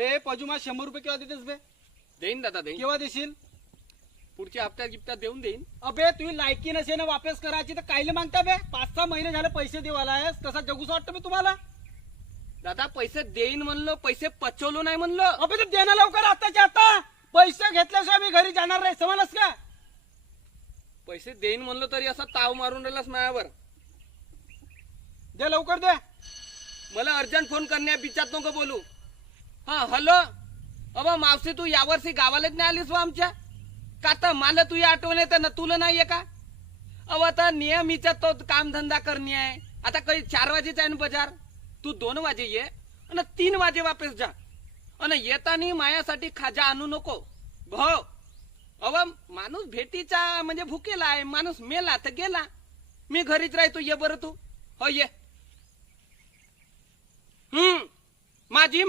बे पजुमा 100 रुपये केव्हा देतेस बे? देईन दादा देईन, केव्हा देशील? पुढच्या हप्त्यात गिफ्टात देऊन देईन. अबे तुझी लायकी नसे ना वापस करायची तर कायले मागता बे? 5-6 महिने झाले पैसे देवाला आहेस, कसा जगूस वाटतं बे तुम्हाला? दादा पैसे देईन म्हणलो, पैसे पचवलो नाही म्हणलो. अबे तर देणं लवकर आताच्या आता. पैसे घेतल्याशिवाय मी घरी जाणार नाही, समजलंस का? पैसे देईन म्हणलो तरी असा ताव मारून राहिलास मायावर. दे लवकर दे. मला अर्जंट फोन करण्या बिचात नको बोलू. हा हॅलो, अबा मावशी तू यावर्षी गावालाच नाही आलीस व आमच्या का? तर मला तुझी आठवण येते ना, तुला नाहीये का? अव आता नियमीचा तो कामधंदा करणे आहे. आता काही 4 वाजेचा आहे ना बाजार, तू 2 वाजे ये आणि 3 वाजे वापस जा. आणि येतानी मायासाठी खाजा आणू नको भाऊ. अव माणूस भेटीचा म्हणजे भुकेला आहे, माणूस मेला तर गेला. मी घरीच राहतो, ये बरं तू. हो ये. माझी